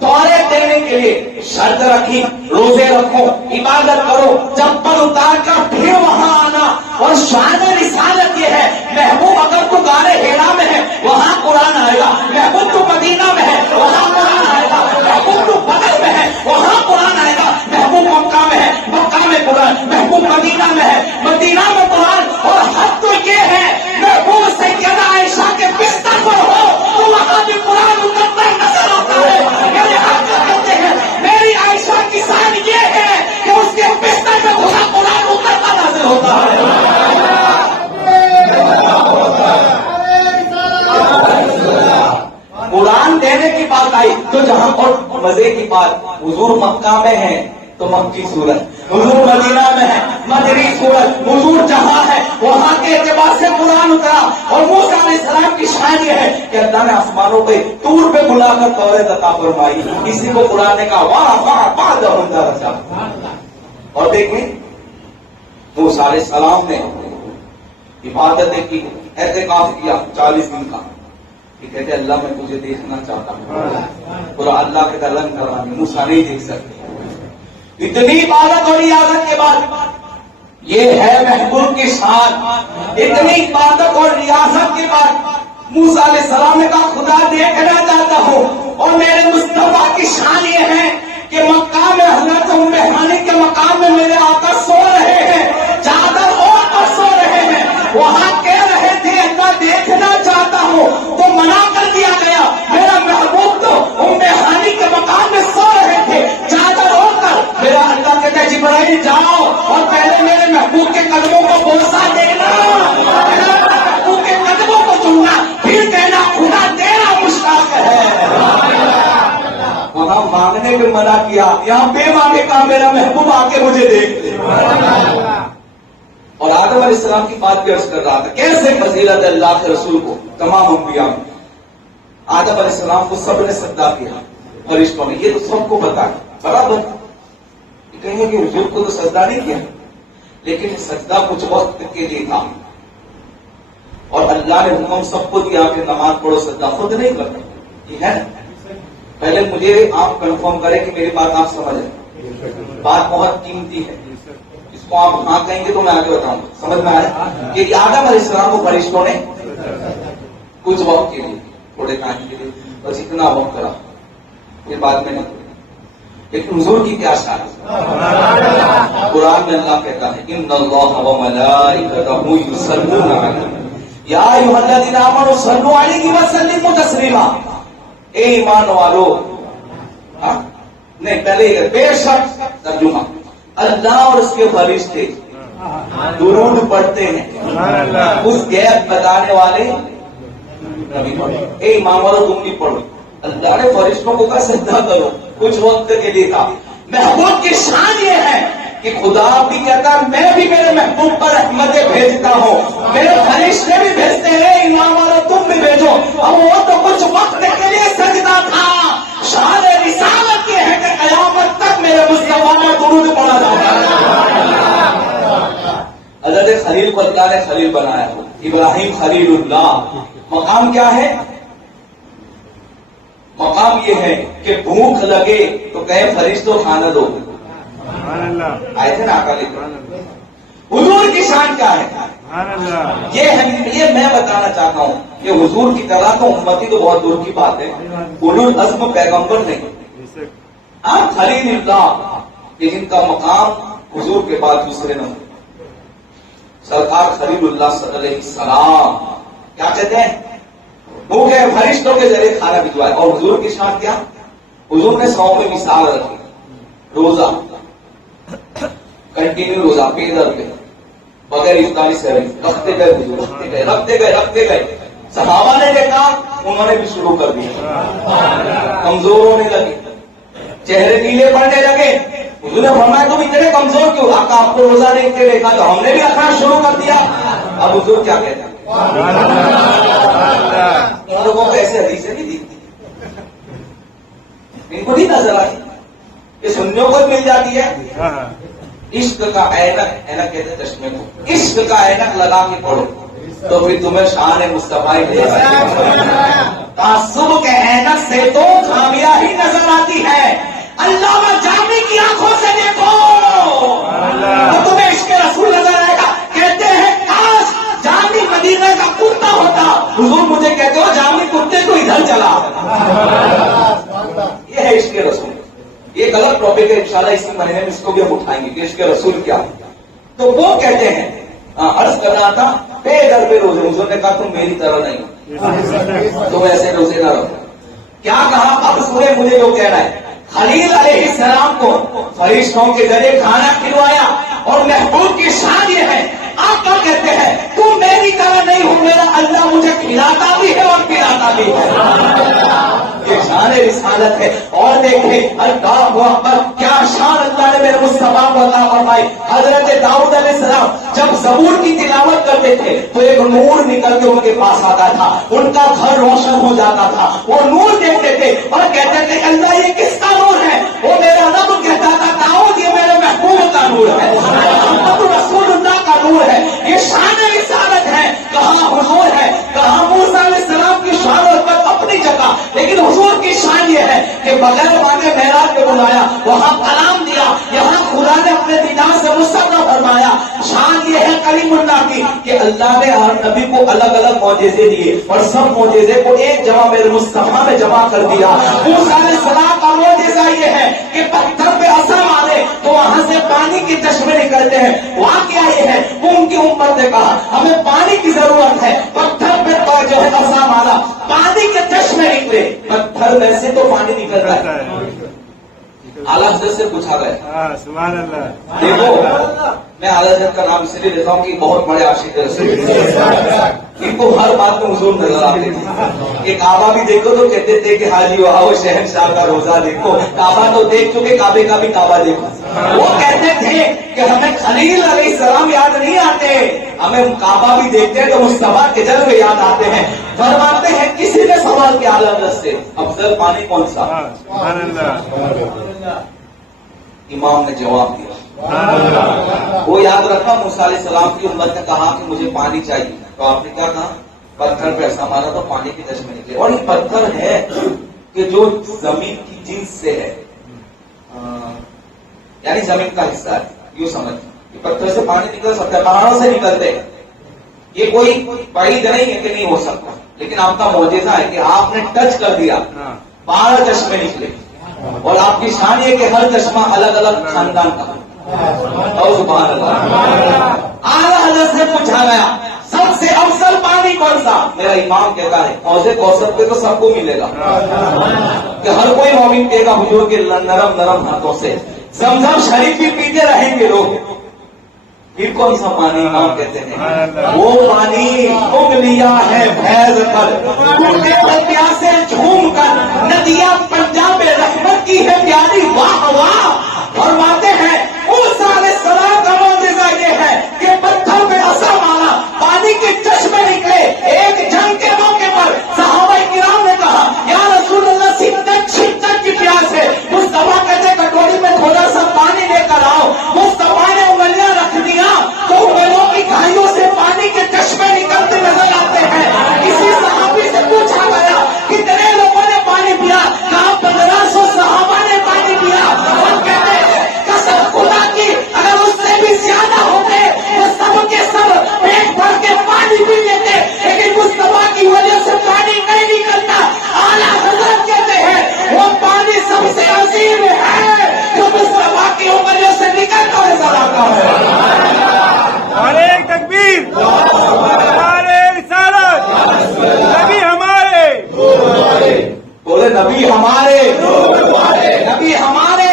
توریت دینے کے لیے، شرط رکھی روزے رکھو، عبادت کرو، چپل اتار کر پھر وہاں آنا۔ اور شان رسالت یہ ہے محبوب اگر تو غار ہیرا میں ہے وہاں قرآن آئے گا، محبوب تو مدینہ میں ہے وہاں قرآن آئے گا، محبوب تو بدر میں ہے وہاں قرآن آئے گا، محبوب مکہ میں ہے کی شان یہ ہے کہ اس کے بستر میں خدا قرآن اترتا نازل ہوتا ہے. قرآن دینے کی بات آئی تو جہاں اور مزے کی بات، حضور مکہ میں ہے تو مکی سورت، حضور مدینہ میں ہے مدنی سورت، حضور جہاں ہے وہاں کے اعتبار سے قرآن اترا. اور موسیٰ علیہ السلام کی شان یہ ہے کہ اللہ نے آسمانوں پہ طور پہ بلا کر توریت عطا فرمائی. کسی کو قرآن نے کہا واہ واہ واہ دہندہ رچا. اور دیکھیں موسیٰ علیہ السلام نے عبادتیں کی، اعتکاف کیا 40 دن کا. کہتے اللہ میں تجھے دیکھنا چاہتا ہوں، اور اللہ کے رنگ کرانی موسیٰ نہیں دیکھ سکتے. اتنی عبادت اور ریاضت کے بعد یہ ہے محبوب کی شان. اتنی عبادت اور ریاضت کے بعد موسیٰ علیہ السلام نے کہا خدا دیکھنا چاہتا ہوں. اور میرے مصطفیٰ کی شان یہ ہے کہ مکہ میں حضرت ام ہانی کے مقام میں میرے آقا سو رہے ہیں، چادر اوڑھ کر سو رہے ہیں. وہاں کہہ رہے تھے اللہ دیکھنا چاہتا ہوں تو منع کر دیا گیا. میرا محبوب تو ام ہانی کے مقام میں سو رہے تھے چادر اوڑھ کر. میرا اللہ کہتا ہے جبرائیل جاؤ اور پہلے میرے محبوب کے قدموں کو بوسہ دینا، محبوب کے قدموں کو چومنا، پھر کہنا خدا تیرا مشتاق ہے. وہاں مانگنے پہ منع کیا، یہاں بے مانگے کا میرا محبوب آ کے مجھے دیکھ. اور آدم علیہ السلام کی بات بھی عرض کر رہا تھا کیسے فضیلت اللہ کے رسول کو تمام انبیاء میں. آدم علیہ السلام کو سب نے سجدہ کیا فرشتوں نے، یہ تو سب کو پتا ہے. برابر کہیں گے کہ حضور کو تو سجدہ نہیں کیا، لیکن سجدہ کچھ وقت کے لیے تھا. اور اللہ نے حکم سب کو دیا کہ نماز پڑھو، سجدہ خود نہیں کرنا. یہ ہے نا، پہلے مجھے آپ کنفرم کریں کہ میری بات آپ سمجھیں. بات بہت قیمتی ہے، اس کو آپ ہاں کہیں گے تو میں آگے بتاؤں گا. سمجھ میں آیا کہ آدم علیہ السلام کو فرشتوں نے کچھ وقت کے لیے، تھوڑے ٹائم کے لیے بس اتنا وقت کرا، کوئی بات میں نہیں. لیکن حضور کی کیا شان ہے. قرآن میں اللہ کہتا ہے ان اللہ و ملائکتہ یصلون علی یا ایھا الذین آمنوا صلوا علیہ وسلموا تسلیما. اے ایمان والو، نہیں پہلے بے شک ترجمہ، اللہ اور اس کے فرشتے درود پڑھتے ہیں اس غیب بتانے والے نبی پڑھو. اے ایمان والو تم بھی پڑھو. اللہ نے فرشتوں کو کہا سجدہ کرو، کچھ وقت کے لیے تھا. محبوب کی شان یہ ہے کہ خدا بھی کہتا ہے میں بھی میرے محبوب پر رحمتیں بھیجتا ہوں، میرے فرشتے بھی بھیجتے ہیں. ایمان والو تم بھی بھیجو. اب وہ تو کچھ وقت کے لیے سجدہ تھا. شان رسالت یہ ہے کہ قیامت تک میرے مصطفیٰ میں درود پڑھا جائے. حضرت خلیل کو اللہ نے خلیل بنایا، ابراہیم خلیل اللہ. مقام کیا ہے؟ مقام یہ ہے کہ بھوک لگے تو کہے فرشتوں کھانا دو. آئے تھے نا آقا لے کر. حضور کی شان کیا ہے؟ یہ میں بتانا چاہتا ہوں کہ حضور کی طرح تو امتی تو بہت دور کی بات ہے، اولو العزم پیغمبر نہیں. آپ خلیل اللہ، لیکن کا مقام حضور کے بعد دوسرے نمبر. سرکار خلیل اللہ صلی اللہ علیہ وسلم کیا کہتے ہیں؟ وہ کہ فرشتوں کے ذریعے کھانا بھجوایا. اور حضور کی شان کیا؟ حضور نے 100 میں مثال رکھی. روزہ کنٹینیو، روزہ پیدر پہ بغیر افطاری سے رکھتے گئے حضور، رکھتے گئے. صحابہ نے دیکھا، انہوں نے بھی شروع کر دیا. کمزور ہونے لگے، چہرے نیلے پڑنے لگے. حضور نے فرمایا تم اتنے کمزور کیوں؟ آقا آپ کو روزہ دیکھتے دیکھا تو ہم نے بھی رکھنا شروع کر دیا. اب حضور کیا کہتے ہیں؟ ان لوگوں کو ایسے حدیثیں نہیں دیکھتی، ان کو نہیں نظر آئی، یہ سننے کو مل جاتی ہے. عشق کا اینک، اینک کہتے ہیں چشمے کو، عشق کا اینک لگا کے پڑھو تو پھر تمہیں شان مصطفیٰ دے سکتے. تعصب کے اینک سے تو خامیاں ہی نظر آتی ہے. علامہ جامی کی آنکھوں سے دیکھو تو تمہیں عشق رسول نظر آئے گا. کہتے ہیں کاش جامی مدینہ کا کتا ہوتا. حضور مجھے کہتے ہو جامی کتے کو ادھر چلا. یہ ہے عشق رسول. یہ غلط ٹاپک ہے، انشاءاللہ اسی مہینے میں اس کو بھی ہم اٹھائیں گے کہ عشق رسول کیا. تو وہ کہتے ہیں عرض کرنا تھا بے در پہ روزے. حضور نے کہا تم میری طرح نہیں، تم ایسے روزے نہ رکھو. کیا کہا؟ اب سنیں مجھے جو کہنا ہے. خلیل علیہ السلام کو فرشتوں کے ذریعے کھانا کھلوایا. اور محبوب کی شان یہ ہے، آقا کہتے ہیں تم میری طرح نہیں ہو، میرا اللہ مجھے کھلاتا بھی ہے اور پلاتا بھی ہے. یہ شان رسالت ہے. اور دیکھیں اللہ اکبر، کیا شان اللہ نے میرے مصطفیٰ کو عطا فرمائی. حضرت داؤد علیہ السلام جب زبور کی تلاوت کرتے تھے تو ایک نور نکل کے ان کے پاس آتا تھا، ان کا گھر روشن ہو جاتا تھا. وہ نور دیکھتے تھے اور کہتے تھے اللہ یہ کس کا نور ہے؟ وہ میرا رب کہتا تھا داؤد یہ میرے محبوب کا نور ہے، محمد رسول اللہ کا نور ہے. یہ شان رسالت ہے. کہاں حضور ہے، کہاں موسیٰ علیہ السلام کی شان اور قدر اپنی جگہ، لیکن حضور کی شان یہ ہے کہ بغیر مانگے معراج میں بلایا، وہاں کلام دیا، یہاں خدا نے اپنے دیدار سے مصطفیٰ فرمایا. شان یہ ہے کلیم اللہ کی کہ اللہ نے ہر نبی کو الگ الگ معجزے دیے اور سب معجزے کو ایک جگہ میرے مصطفیٰ میں جمع کر دیا. موسیٰ علیہ السلام کا معجزہ یہ ہے کہ پتھر پہ عصا مارے تو وہاں سے پانی کے چشمے نکلتے ہیں. واقعہ یہ ہے وہ ان کی امت نے کہا ہمیں پانی کی ضرورت ہے، پتھر پہ جو ہے عصا مارا، پانی کے چشمے نکلے. پتھر میں سے تو پانی نکلتا ہے. اعلیٰ حضرت سے پوچھا گیا، سبحان اللہ. دیکھو میں اعلیٰ حضرت کا نام اس لیے لیتا ہوں کہ بہت بڑے عاشق رسول، ان کو ہر بات میں حضور نظر آتے تھے. کہ کعبہ بھی دیکھو تو کہتے تھے کہ حاجی وہاں وہ شہنشاہ کا روزہ دیکھو. کعبہ تو دیکھ چکے، کعبے کا بھی کعبہ دیکھو. وہ کہتے تھے کہ ہمیں خلیل علیہ السلام یاد نہیں آتے، ہمیں کعبہ بھی دیکھتے ہیں تو مصطفیٰ کے جلوے یاد آتے ہیں. فرماتے ہیں کسی نے سوال کیا اعلیٰ حضرت سے افضل پانی کون سا؟ سبحان اللہ. امام نے جواب دیا. وہ یاد رکھا موسیٰ علیہ السلام کی امت نے کہا کہ مجھے پانی چاہیے، تو آپ نے کیا کہا؟ پتھر پہ ایسا مارا تو پانی کے چشمے نکلے. اور یہ پتھر ہے کہ جو زمین کی جنس سے ہے، یعنی زمین کا حصہ ہے. یوں سمجھ یہ پتھر سے پانی نکل سکتا ہے، پہاڑوں سے نکلتے ہیں. یہ کوئی بعید نہیں ہے کہ نہیں ہو سکتا، لیکن آپ کا معجزہ ہے کہ آپ نے ٹچ کر دیا 12 چشمے نکلے. اور آپ کی شان یہ کہ ہر چشمہ الگ الگ خاندان کا. سبحان اللہ. اعلیٰ حضرت سے پوچھا گیا سب سے افضل پانی کون سا؟ میرا امام کہتا ہے حوض کوثر پہ تو سب کو ملے گا، کہ ہر کوئی مومن کہے گا حضور کے نرم نرم ہاتھوں سے زمزم شریف بھی پیتے رہیں گے لوگ. پھر کون سا پانی؟ امام کہتے ہیں وہ پانی انگلیاں ہے فیض پر، ٹوٹے پیاسے جھوم کر ندیاں پنجاب رحمت کی ہے پیاری. واہ واہ. فرماتے ہیں موسیٰ علیہ السلام کا معجزہ یہ ہے کہ پتھر پہ عصا مارا، پانی کے چشمے نکلے. ایک جنگ کے موقع پر صحابہ کرام نے کہا یا رسول اللہ شدت کی پیاس ہے. مصطفیٰ کہتے کٹوری میں تھوڑا سا پانی لے کر آؤ. مصطفیٰ نے انگلیاں رکھ دیا تو انگلیوں کی گھائیوں سے پانی کے چشمے نکلتے نظر آتے ہیں. کسی صحابی سے پوچھا گیا کتنے لوگوں نے پانی پیا؟ کہا 1500 صحابہ نے پانی پیا. اور کہتے ہیں قسم خدا کی اگر اس سے بھی زیادہ ہوتے وہ سب کے سب پیٹ بھر کے پانی پی لیتے، لیکن مصطفیٰ کی وجہ سے پانی نہیں نکلتا. اعلیٰ حضرت کہتے ہیں وہ پانی سب سے عظیم ہے جو مصطفیٰ کی انگلیوں سے نکلتا نظر آتا ہے. اور ایک تکبیر، ہمارے رسالت، نبی ہمارے، بولے نبی ہمارے، نبی ہمارے.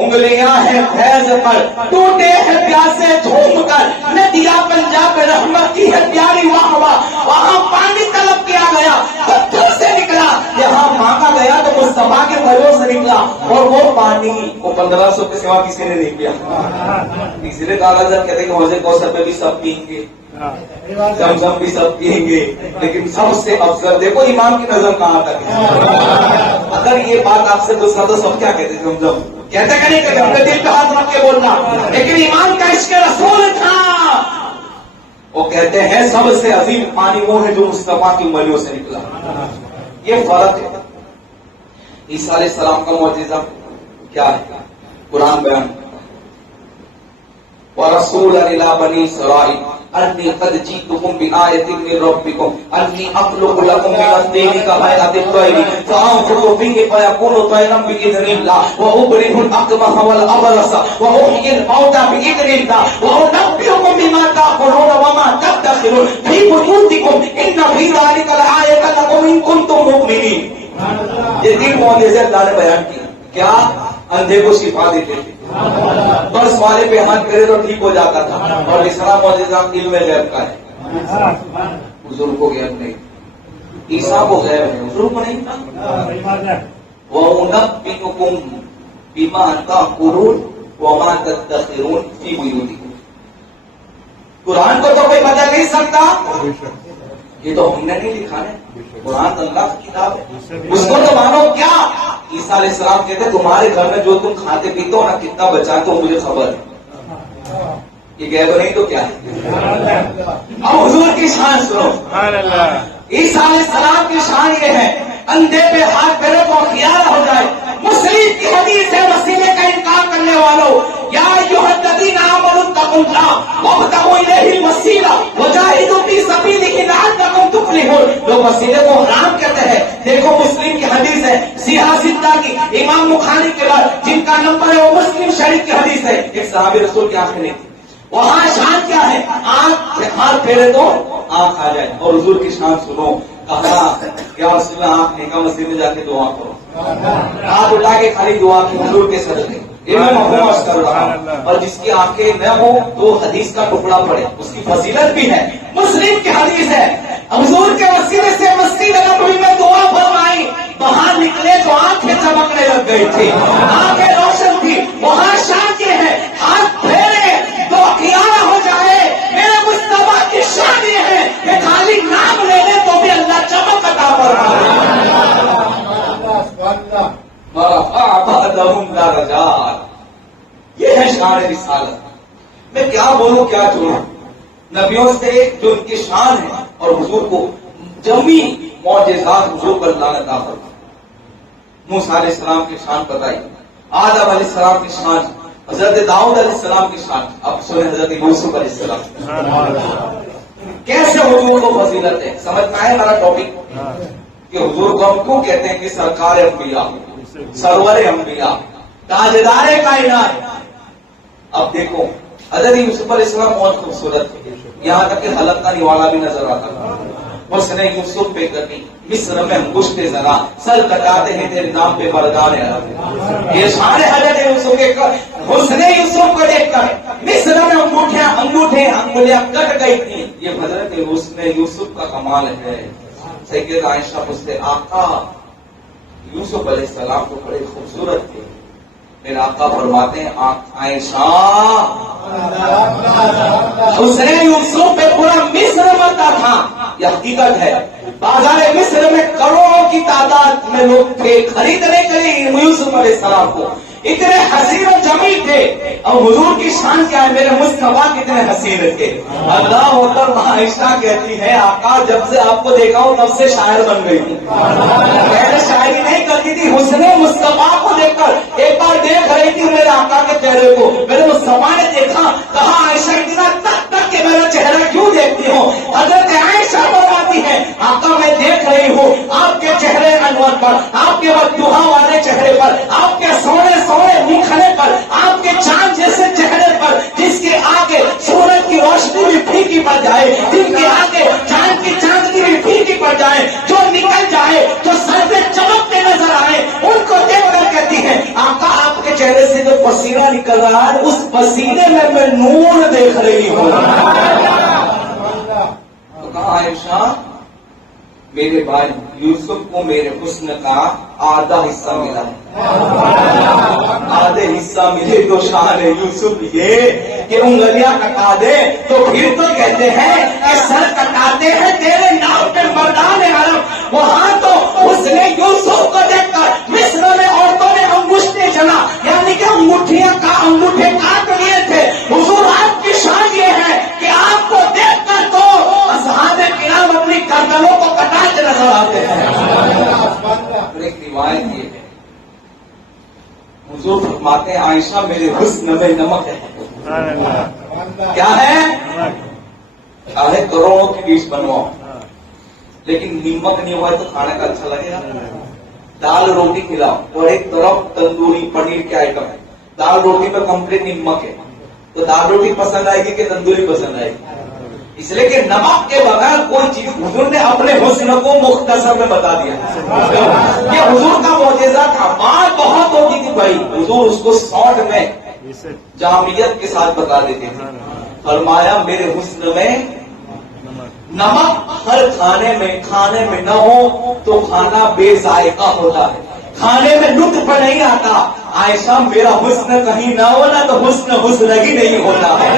انگلیاں ہیں فیض پر، ٹوٹے ہیں پیاسے جھوم کر ندیاں پنجاب رحمت کی ہے پیاری. واہ واہ. وہاں پانی طلب کیا گیا، پتھر سے نکلا. یہاں مانگا گیا تو مصطفیٰ کے بلوں سے نکلا. اور وہ پانی وہ 1500 کے سوا کسی نے نہیں پیا. اسی لیے کہا جب کہتے کہ حوض کوثر پہ بھی سب پئیں گے، زمزم بھی سب پئیں گے، لیکن سب سے افضل دیکھو امام کی نظر کہاں تک ہے. اگر یہ بات آپ سے پوچھتا تو سب کیا کہتے زمزم کہتے کہ نہیں کہتے، ہم نے دل پہ ہاتھ رکھ کے بولنا. لیکن ایمان کا عشق رسول تھا. وہ کہتے ہیں سب سے عظیم پانی وہ ہے جو مصطفیٰ کی انگلیوں سے نکلا. یہ فرق ہے. عیسیٰ علیہ السلام کا معجزہ کیا ہے؟ قرآن بیان وَرَسُولًا إِلَىٰ بَنِي إِسْرَائِيلَ أَنِّي قَدْ جِئْتُكُم بِآيَةٍ مِّن رَّبِّكُمْ أَنِّي أَخْلُقُ لَكُم مِّنَ الطِّينِ كَهَيْئَةِ الطَّيْرِ فَأَنفُخُ فِيهِ فَيَكُونُ طَيْرًا بِإِذْنِ اللَّهِ وَأُبْرِئُ الْأَكْمَحَ وَالْأَبْرَصَ وَأُحْيِي الْمَوْتَىٰ بِإِذْنِ اللَّهِ وَأُنَبِّئُكُم بِمَا تَأْكُلُونَ وَمَا تَدَّخِرُونَ فِي بُيُوتِكُمْ إِنَّ فِي ذَٰلِكَ لَآيَةً لَكُمْ إِن كُنتُم مُّؤْمِنِينَ. یہ تین معجزے اللہ نے بیان کیے. کیا اندھے کو شفا دیتے تھے، برس والے پہ ہاتھ کرے تو ٹھیک ہو جاتا تھا، اور تیسرا معجزہ علم غیب کا ہے۔ حضور کو غیب نہیں، عیسیٰ کو غیب ہے، حضور کو نہیں تھا۔ وَأُنَبِّئُكُم بِمَا تَأْكُلُونَ وَمَا تَدَّخِرُونَ فِي بُيُوتِكُم۔ قرآن کو تو کوئی بدل نہیں سکتا، یہ تو ہم نے نہیں لکھا ہے، قرآن اللہ کی کتاب ہے، اس کو تو مانو۔ کیا عیسیٰ علیہ السلام کہتے تمہارے گھر میں جو تم کھاتے پیتے ہو نا کتنا بچا تو مجھے خبر ہے، یہ غیب نہیں تو کیا ہے؟ اب حضور کی شان سنو، عیسیٰ علیہ السلام کی شان یہ ہے، اندھے پہ ہاتھ پھیرے تو خیال ہو جائے۔ مسلم کی حدیث ہے، وسیلے کا انکار کرنے والوں، یا ایھا الذین آمنوا اتقوا اللہ وابتغوا الیہ الوسیلہ وجاہدوا فی سبیلہ لعلکم تفلحون۔ لوگ وسیلے کو حرام کہتے ہیں، دیکھو مسلم کی حدیث ہے، صحیح ستہ کی، امام بخاری کے بعد جن کا نمبر ہے وہ مسلم شریف کی حدیث ہے، ایک صحابی رسول کی آنکھیں نہیں تھی، وہاں شان کیا ہے، آنکھ سے ہاتھ پھیرے تو آنکھ آ جائے۔ اور حضور کی شان سنو، کہا کیا رسول اللہ آنکھ نکا مسجد میں جا کے دعا کرو، ہاتھ اٹھا کے خالی دعا کی حضور کے صدقے، یہ میں مفہوم کر رہا ہوں۔ اور جس کی آنکھیں نہ ہو تو حدیث کا ٹکڑا پڑے، اس کی فضیلت بھی ہے، مسلم کی حدیث ہے، حضور کے وسیلے سے مسجد نبوی میں دعا فرمائی، باہر نکلے تو آنکھیں چمکنے لگ گئی تھی، آنکھیں روشن تھی۔ وہاں شان یہ ہے، ہاتھ پھیرے تو خیال ہو جائے۔ میرے مصطفیٰ کی شان یہ ہے کہ خالی نام لے لے تو بھی اللہ چمک عطا فرمائے۔ یہ ہے شان رسالت۔ میں کیا بولوں کیا چھوڑوں، نبیوں سے جو ان کی شان ہے، اور حضور کو جمی معجزات حضور پر اللہ نے عطا فرمائے۔ موسیٰ علیہ السلام کی شان بتائی، آدم علیہ السلام کی شان، حضرت داؤد علیہ السلام کی شان، اب سنیں حضرت یوسف علیہ السلام کیسے حضور کو فضیلت ہے۔ سمجھ میں آئے ہمارا ٹاپک کہ حضور کو ہم کیوں کہتے ہیں کہ سرکار انبیاء، سرور انبیاء، تاجدار کائنات۔ اب دیکھو حضرت یوسف علیہ السلام بہت خوبصورت تھے، یہاں تک کہ حلق کا نوالا بھی نظر آتا تھا۔ اس نے یوسف پہ کبھی مصر میں انگشت زنا، سر کٹاتے ہیں تیرے نام پہ مردان عرب۔ یہ شان حضرت یوسف کے حسن یوسف کو دیکھ کر مصر میں انگوٹھیاں کٹ گئی تھی۔ یہ حضرت حسن یوسف کا کمال ہے۔ سیدہ عائشہ پوچھتے آقا یوسف علیہ السلام تو بڑے خوبصورت تھے، میرے آقا فرماتے ہیں عائشہ حسن یوسف پہ پورا مصر مرتا تھا۔ یہ حقیقت ہے، بازار مصر میں کروڑوں کی تعداد میں لوگ تھے خریدنے کے لیے یوسف علیہ السلام کو، اتنے حسین و جمیل تھے۔ اور حضور کی شان کیا ہے، میرے مصطفیٰ کتنے حسین تھے۔ اللہ اکبر۔ عائشہ کہتی ہے آقا جب سے آپ کو دیکھا ہوں تب سے شاعر بن گئی تھی، پہلے شاعری نہیں کرتی تھی، حسن مصطفیٰ کو دیکھ کر ایک بار دیکھ رہی تھی میرے آقا کے چہرے کو، میرے مصطفیٰ نے دیکھا، کہا عائشہ اتنا تک تک کہ میرا چہرہ کیوں دیکھتی ہو؟ حضرت عائشہ فرماتی ہے آقا میں دیکھ رہی ہوں آپ کے چہرے انور پر، آپ کے بددعا والے چہرے پر، آپ کے سونے سونے منہ پر، آپ کے چاند جیسے چہرے پر جس کے آگے سورج کی روشنی بھی پھیکی پڑ جائے، جن کے آگے چاند کی بھی پھیکی پڑ جائے، جو نکل جائے جو سر سے چمکتے نظر آئے، ان کو دیکھ کر کہتی ہے آقا آپ کے چہرے سے جو پسینہ نکل رہا ہے اس پسینے میں نور دیکھ رہی ہوں۔ تو کہا عائشہ میرے بھائی یوسف کو میرے حسن کا آدھا حصہ ملا ہے، آدھے حصہ ملے تو شان یوسف یہ کہ انگلیاں کٹا دے تو پھر تو کہتے ہیں کہ سر کٹاتے ہیں تیرے نام پہ مردان عرب۔ وہاں تو حسن یوسف کو دیکھ کر مصر میں عورتوں نے انگشتیں جلا، یعنی کہ انگوٹھے کاٹ لیے تھے۔ حضور آپ کی شان یہ ہے کہ آپ کو دیکھ کر تو اصحاب کرام اپنی گردنوں کو کٹا کے نظر آتے ہیں۔ ایک روایت یہ ہے حضور فرماتے ہیں عائشہ میرے حسن میں نمک ہے۔ کیا ہے؟ آدھے کروڑوں کی ڈش بنواؤ لیکن نمک نہیں ہوا تو کھانے کا اچھا لگے گا۔ دال روٹی کھلاؤ اور ایک طرف تندوری پنیر کے آئٹم ہے، دال روٹی میں کمپلیٹ نمک ہے تو دال روٹی پسند آئے گی کہ تندوری پسند آئے گی؟ اس لیے کہ نمک کے بغیر کوئی چیز، حضور نے اپنے حسن کو مختصر میں بتا دیا. یہ حضور کا معجزہ تھا. بات بہت ہوتی تھی بھائی، حضور اس کو شارٹ میں جامعیت کے ساتھ بتا دیتے تھے. فرمایا میرے حسن میں نمک ہر کھانے میں نہ ہو تو کھانا بے ذائقہ ہوتا ہے، کھانے میں لطف نہیں آتا. عائشہ میرا حسن کہیں نہ ہونا تو حسن ہی نہیں ہوتا ہے.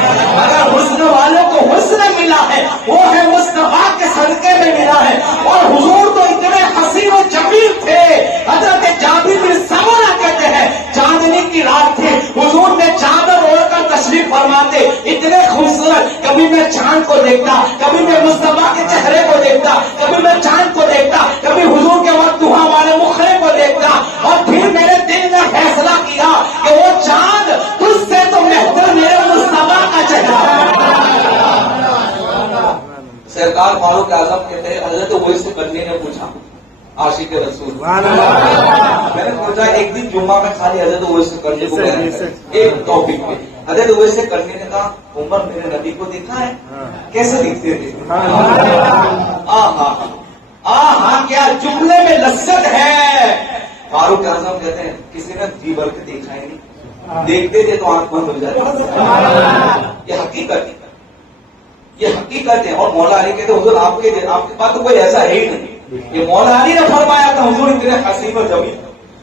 اگر حسن والوں کو حسن ملا ہے وہ ہے مصطفیٰ کے صدقے میں ملا ہے. اور حضور تو اتنے حسین و جمیل تھے. حضرت جابر بن سمرہ کہتے ہیں چاندنی کی رات تھی، حضور نے چادر اوڑھ کر تشریف فرماتے، اتنے خوبصورت. کبھی میں چاند کو دیکھتا، کبھی میں مصطفیٰ کے چہرے کو دیکھتا، کبھی میں چاند کو دیکھتا، کبھی حضور کے وقت دعا والے مخرے کو دیکھتا. اور پھر میرے دل نے فیصلہ کیا کہ وہ چاند تجھ سے تو بہتر میرے مصطفیٰ کا چہرہ. سرکار فاروق اعظم کہتے ہیں حضرت اویس کرنی نے پوچھا، عاشق رسول میں نے پوچھا ایک دن جمعہ میں خالی حضرت اویس کرنی کو بیان کریں ایک ٹاپک پہ. حضرت اویس کرنی نے کہا عمر میرے نبی کو دیکھا ہے کیسے دکھتے تھے؟ ہاں کیا جملے میں لذت ہے. فاروق اعظم کہتے ہیں کسی نے جی بھر کے دیکھا ہی نہیں، دیکھتے تھے تو آنکھ بند ہو جاتی. یہ حقیقت ہے، یہ حقیقت ہے. اور مولا علی کہتے حضور آپ کے پاس تو کوئی ایسا ہے ہی نہیں. یہ مولا علی نے فرمایا تھا حضور اتنے حسین و جمیل.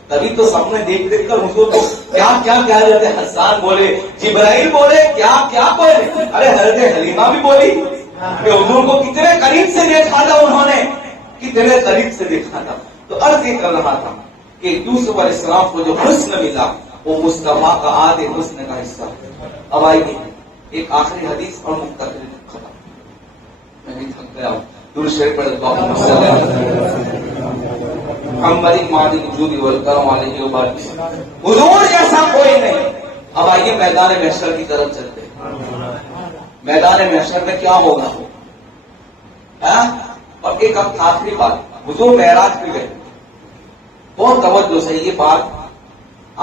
تبھی تو سب نے دیکھ کر حضور کو کیا کیا کہہ رہے تھے. حسان بولے، جبرائیل بولے، کیا بولے. ارے حضرت حلیمہ بھی بولی کہ حضور کو کتنے قریب سے دیکھا تھا، انہوں نے کتنے قریب سے دیکھا تھا. تو عرض یہ کر رہا تھا کہ یوسف علیہ السلام کو جو حسن ملا وہ مصطفیٰ کا آدھے حسن کا حصہ. اب آئیے ایک آخری حدیث اور مختصر ختم. میں بھی تھک گیا ہوں. درود شریف پڑھ لیتا ہوں. محمد ماضی وجود والکرم علیہ وبارک. حضور جیسا کوئی نہیں. اب آئیے میدان محشر کی طرف چلتے ہیں. میدان محشر میں کیا ہوگا؟ اور ایک آخری بات، حضور معراج پہ گئے. بہت توجہ سے یہ بات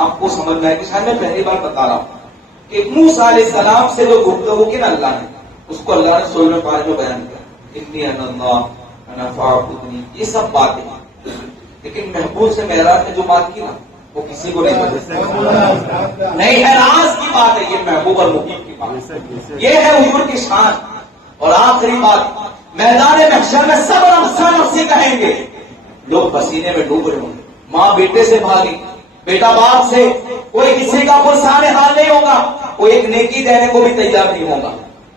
آپ کو سمجھنا ہے کہ شاید میں پہلی بار بتا رہا ہوں کہ موسیٰ علیہ السلام سے جو گفتگو کی نا اللہ نے، اس کو اللہ نے سورہ پاک میں بیان کیا. انی انا اللہ انا فاعبدنی، یہ سب باتیں ہیں. لیکن محبوب سے معراج نے جو بات کی نا وہ کسی کو نہیں پتا. نہیں ہے، راز کی بات ہے یہ، محبوب اور محیب کی بات. یہ ہے حضور کی شان. اور آخری بات، میدان محشر میں سب نفسا نفسی کہیں گے. لوگ پسینے میں ڈوب رہے ہوں گے. ماں بیٹے سے بھاگی، بیٹا باپ سے. کوئی کسی کا کوئی سامنے حال نہیں ہوگا. کوئی ایک نیکی دینے کو بھی تیار نہیں ہوگا.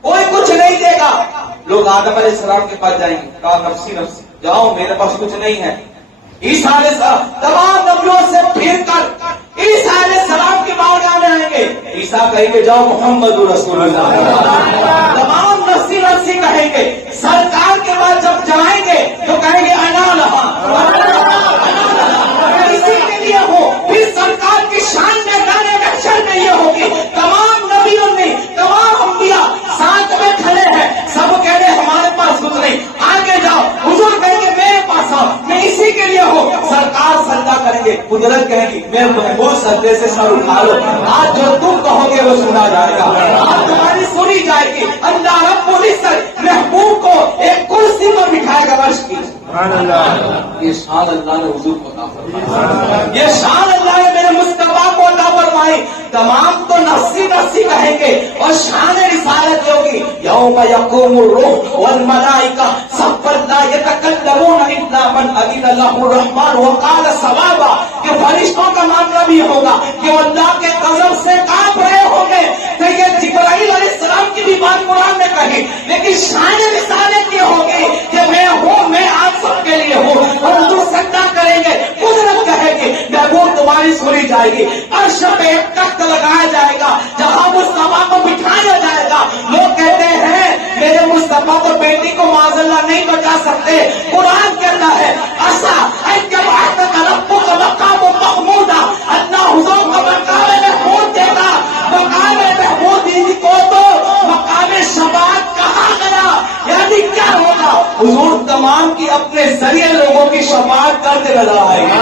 کوئی کچھ نہیں دے گا. لوگ آدم علیہ السلام کے پاس جائیں گے، کہا نفسی نفسی، جاؤ میرے پاس کچھ نہیں ہے. عیسیٰ علیہ السلام تمام نبیوں سے پھر کر عیسیٰ علیہ السلام کی بارگاہ میں آئیں گے. عیسیٰ کہیں گے جاؤ محمد رسول اللہ. تمام نفسی نفسی کہیں گے. سرکار کے بعد جب جائیں گے تو کہیں گے انا لہا، اسی کے لیے ہو. پھر سرکار کی شان میں گانے محشر میں یہ ہوگی، تمام نبیوں نے، تمام انبیاء ساتھ میں کھڑے ہیں. سب کہہ رہے ہمارے پاس کچھ نہیں، آگے جاؤ. حضور کہیں گے میرے پاس آؤ، میں اسی کے لیے ہوں. سرکار سجدہ کریں گے. قدرت کہے گی میں محبوب سجدے سے سر اٹھا لو. آج جو تم کہو گے وہ سنا جائے گا، آج تمہاری سنی جائے گی. اللہ رب العزت محبوب کو ایک کرسی پر بٹھائے گا عرش کی. یہ شان اللہ نے حضور کو عطا فرمائی، یہ شان اللہ نے میرے مصطفیٰ کو عطا فرمائی. تمام تو نفسی نفسی کہیں گے اور شان رسالت ہوگی. یوم یقوم الروح والملائکہ صفا لا یتکلمون الا من اذن له الرحمن وقال صوابا. کہ فرشتوں کا معاملہ بھی ہوگا کہ وہ اللہ کے غضب سے کانپ رہے ہوں گے. تو یہ جبرائیل علیہ السلام کی بھی بات قرآن نے کہی، لیکن شان رسالت یہ ہوگی کہ میں ہوں، میں آپ سب کے لیے ہوں. اور حضور سجدہ کریں گے. قدرت کہے گی محبوب تمہاری سنی جائے گی. عرش پہ ایک تخت لگایا جائے گا جہاں مصطفیٰ کو بٹھایا جائے گا. لوگ کہتے ہیں میرے مصطفیٰ کو بیٹی کو معاذ اللہ نہیں بچا سکتے. قرآن کہتا ہے ایسا جب آتا ربک مقام محمود، اللہ حضور کو مقام محمود دے گا. مقام محمود کو تو مقام شفاعت کہا گیا. یعنی کیا ہوگا؟ حضور تمام کی اپنے ذریعے لوگوں کی شفاعت کرتے نظر آئے گا.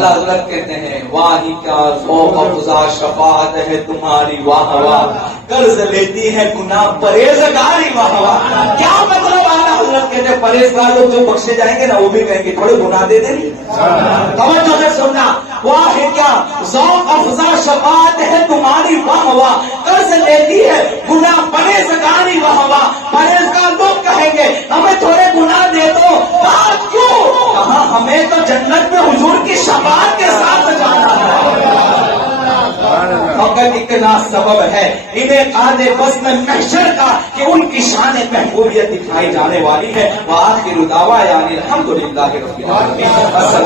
اعلیٰ حضرت کہتے ہیں واہ ہی کیا ذوق افزا شفاعت ہے تمہاری واہ واہ، قرض لیتی ہے گناہ پرہیزگاری واہ واہ۔ کیا مطلب اعلیٰ حضرت کہتے ہیں پرہیزگار لوگ جو بخشے جائیں گے نا وہ بھی کہیں گے تھوڑے گناہ دے دیں گے۔ توجہ سے سننا، واہ ہے کیا ذوق افزا شفاعت ہے تمہاری واہ واہ، قرض لیتی ہے گناہ پرہیزگاری واہ واہ۔ پرہیزگار لوگ کہیں گے ہمیں تھوڑے گناہ دے دو، بات کیوں؟ کہاں ہمیں تو جنت میں حضور کی شفاعت کے ساتھ جانا ہے۔ فقط اتنا سبب ہے انہیں قاد بزم محشر کا کہ ان کی شان محبوبیت دکھائی جانے والی ہے۔ وآخر دعوانا الحمدللہ رب العالمین۔ السلام